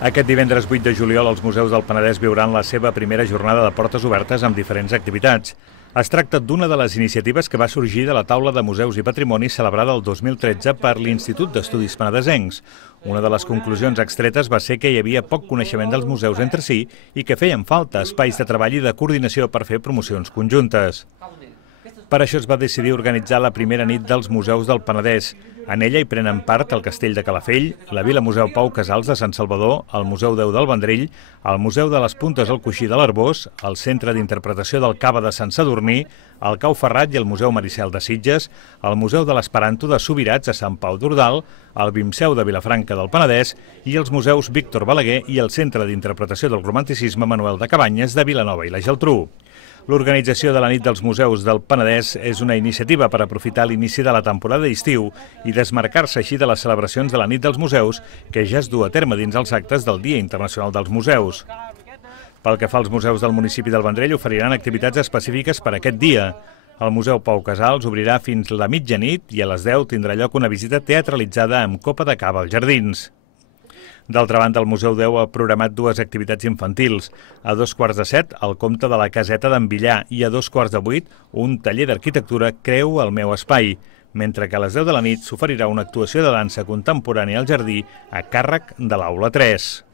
Aquest divendres 8 de juliol els museus del Penedès viuran la seva primera jornada de portes obertes amb diferents activitats. Es tracta d'una de les iniciatives que va sorgir de la taula de museus i patrimoni celebrada el 2013 per l'Institut d'Estudis Penedesencs. Una de les conclusions extretes va ser que hi havia poc coneixement dels museus entre si i que feien falta espais de treball i de coordinació per fer promocions conjuntes. Per això es va decidir organitzar la primera nit dels museus del Penedès. En ella hi prenen part el Castell de Calafell, la Vila Museu Pau Casals de Sant Salvador, el Museu Déu del Vendrell, el Museu de les Puntes al Coixí de l'Arbós, el Centre d'Interpretació del Cava de Sant Sadurní, el Cau Ferrat i el Museu Maricel de Sitges, el Museu de l'Esperanto de Subirats a Sant Pau d'Ordal, el Vimseu de Vilafranca del Penedès i els museus Víctor Balaguer i el Centre d'Interpretació del Romanticisme Manuel de Cabanyes de Vilanova i la Geltrú. L'organització de la nit dels museus del Penedès és una iniciativa per aprofitar l'inici de la temporada d'estiu i desmarcar-se així de les celebracions de la nit dels museus que ja es du a terme dins els actes del Dia Internacional dels Museus. Pel que fa als museus del municipi del Vendrell, oferiran activitats específiques per aquest dia. El Museu Pau Casals obrirà fins la mitjanit i a les 10 tindrà lloc una visita teatralitzada amb copa de cava als jardins. D'altra banda, el Museu Déu ha programat dues activitats infantils. A 7:15, el conte de la caseta d'en Villar i a 7:45, un taller d'arquitectura Creu el meu espai, mentre que a les 10 de la nit s'oferirà una actuació de dansa contemporània al jardí a càrrec de l'Aula 3.